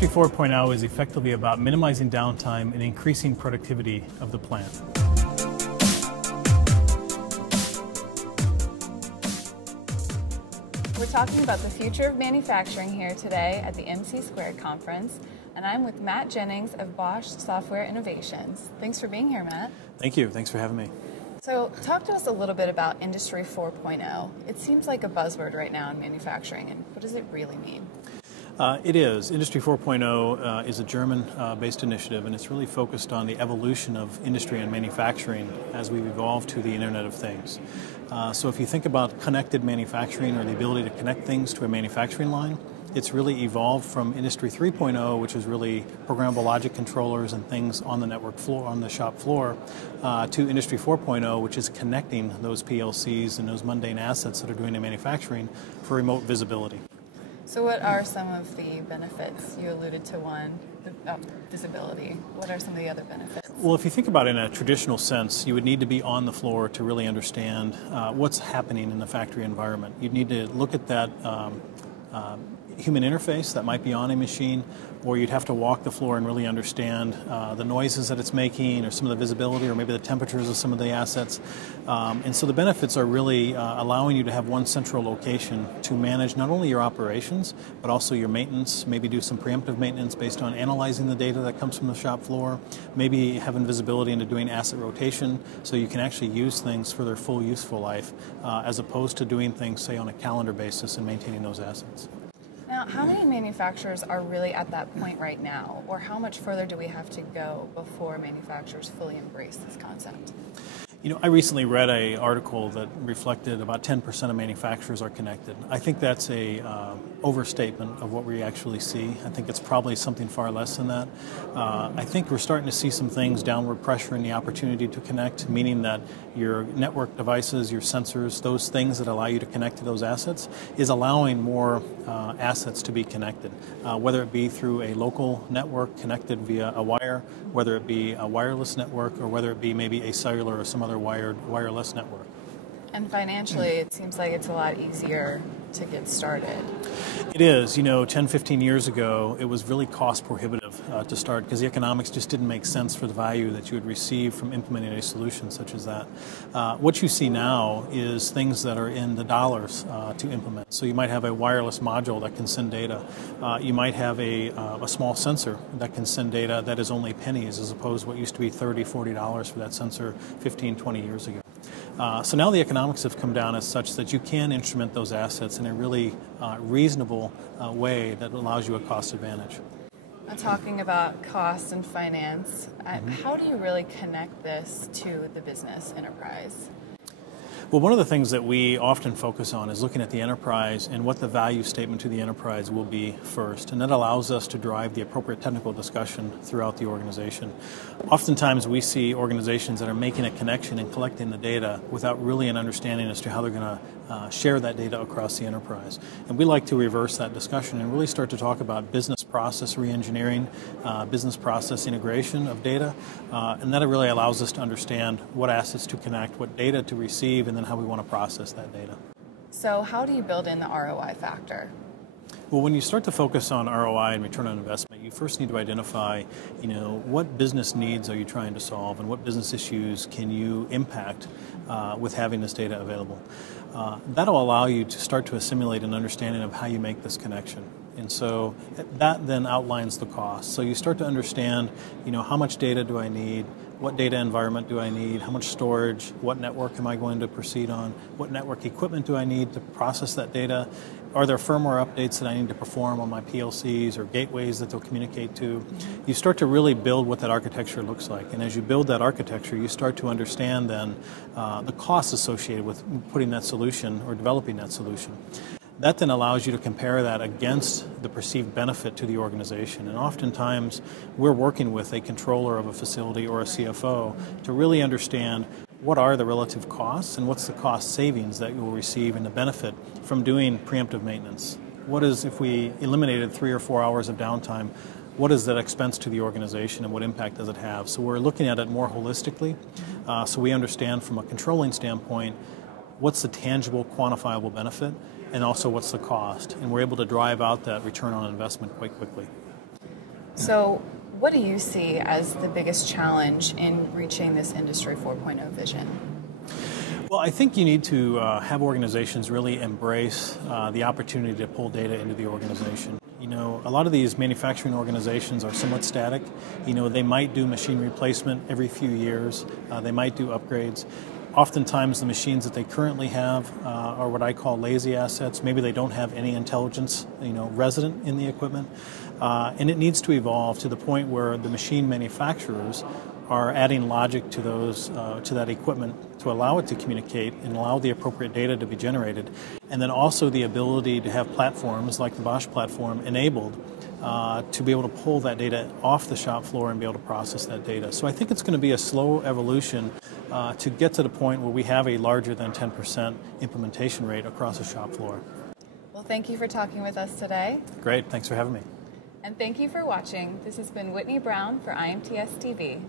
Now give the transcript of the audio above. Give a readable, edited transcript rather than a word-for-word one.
Industry 4.0 is effectively about minimizing downtime and increasing productivity of the plant. We're talking about the future of manufacturing here today at the MC² conference, and I'm with Matt Jennings of Bosch Software Innovations. Thanks for being here, Matt. Thank you. Thanks for having me. So talk to us a little bit about Industry 4.0. It seems like a buzzword right now in manufacturing, and what does it really mean? It is. Industry 4.0 is a German-based initiative, and it's really focused on the evolution of industry and manufacturing as we've evolved to the Internet of Things. So if you think about connected manufacturing or the ability to connect things to a manufacturing line, it's really evolved from Industry 3.0, which is really programmable logic controllers and things on the network floor, on the shop floor, to Industry 4.0, which is connecting those PLCs and those mundane assets that are doing the manufacturing for remote visibility. So what are some of the benefits? You alluded to one, visibility. What are some of the other benefits? Well, if you think about it in a traditional sense, you would need to be on the floor to really understand what's happening in the factory environment. You'd need to look at that human interface that might be on a machine, or you'd have to walk the floor and really understand the noises that it's making, or some of the visibility, or maybe the temperatures of some of the assets. And so the benefits are really allowing you to have one central location to manage not only your operations, but also your maintenance, maybe do some preemptive maintenance based on analyzing the data that comes from the shop floor, maybe having visibility into doing asset rotation, so you can actually use things for their full useful life, as opposed to doing things, say, on a calendar basis and maintaining those assets. Now, how many manufacturers are really at that point right now, or how much further do we have to go before manufacturers fully embrace this concept? You know, I recently read an article that reflected about 10% of manufacturers are connected. I think that's a overstatement of what we actually see. I think it's probably something far less than that. I think we're starting to see some things, downward pressure in the opportunity to connect, meaning that your network devices, your sensors, those things that allow you to connect to those assets, is allowing more assets to be connected, whether it be through a local network connected via a wire, whether it be a wireless network, or whether it be maybe a cellular or some other wireless network. And financially, it seems like it's a lot easier to get started. It is. You know, 10, 15 years ago, it was really cost prohibitive to start because the economics just didn't make sense for the value that you would receive from implementing a solution such as that. What you see now is things that are in the dollars to implement. So you might have a wireless module that can send data. You might have a small sensor that can send data that is only pennies as opposed to what used to be $30, $40 for that sensor 15, 20 years ago. So now the economics have come down as such that you can instrument those assets in a really reasonable way that allows you a cost advantage. Talking about cost and finance, how do you really connect this to the business enterprise? Well, one of the things that we often focus on is looking at the enterprise and what the value statement to the enterprise will be first. And that allows us to drive the appropriate technical discussion throughout the organization. Oftentimes we see organizations that are making a connection and collecting the data without really an understanding as to how they're going to share that data across the enterprise. And we like to reverse that discussion and really start to talk about business process reengineering, business process integration of data, and that really allows us to understand what assets to connect, what data to receive, and then how we want to process that data. So how do you build in the ROI factor? Well, when you start to focus on ROI and return on investment, you first need to identify, what business needs are you trying to solve and what business issues can you impact with having this data available. That'll allow you to start to assimilate an understanding of how you make this connection. And so that then outlines the cost. So you start to understand, how much data do I need? What data environment do I need? How much storage? What network am I going to proceed on? What network equipment do I need to process that data? Are there firmware updates that I need to perform on my PLCs or gateways that they'll communicate to? You start to really build what that architecture looks like. And as you build that architecture, you start to understand then the costs associated with putting that solution or developing that solution. That then allows you to compare that against the perceived benefit to the organization. And oftentimes, we're working with a controller of a facility or a CFO to really understand what are the relative costs and what's the cost savings that you will receive and the benefit from doing preemptive maintenance. What is, if we eliminated 3 or 4 hours of downtime, what is that expense to the organization and what impact does it have? So we're looking at it more holistically, so we understand from a controlling standpoint what's the tangible, quantifiable benefit, and also what's the cost. And we're able to drive out that return on investment quite quickly. So what do you see as the biggest challenge in reaching this Industry 4.0 vision? Well, I think you need to have organizations really embrace the opportunity to pull data into the organization. You know, a lot of these manufacturing organizations are somewhat static. You know, they might do machine replacement every few years. They might do upgrades. Oftentimes the machines that they currently have are what I call lazy assets. Maybe they don't have any intelligence, you know, resident in the equipment. And it needs to evolve to the point where the machine manufacturers are adding logic to those to that equipment to allow it to communicate and allow the appropriate data to be generated, and then also the ability to have platforms like the Bosch platform enabled to be able to pull that data off the shop floor and be able to process that data. So I think it's going to be a slow evolution to get to the point where we have a larger than 10% implementation rate across the shop floor. Well, thank you for talking with us today. Great, thanks for having me. And thank you for watching. This has been Whitney Brown for IMTS TV.